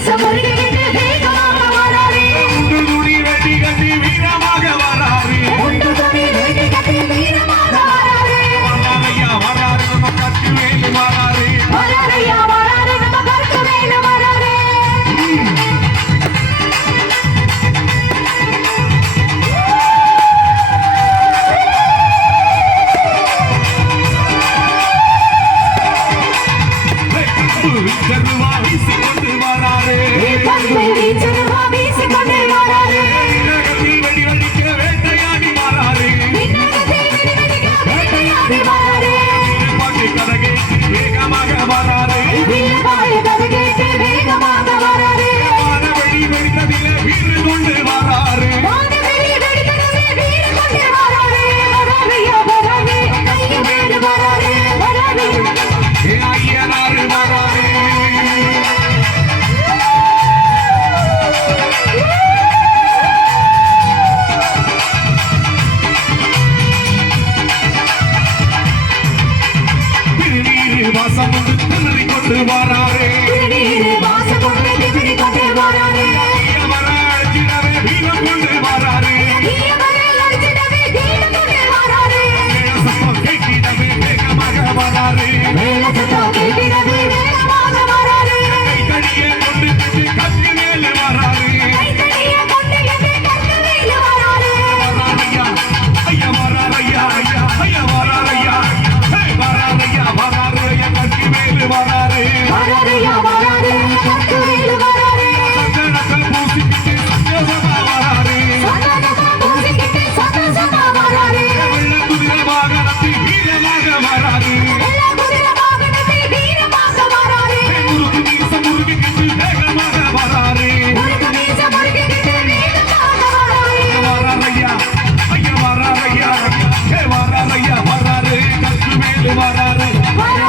somebody கருவாய் சிவந்து வராரே Right.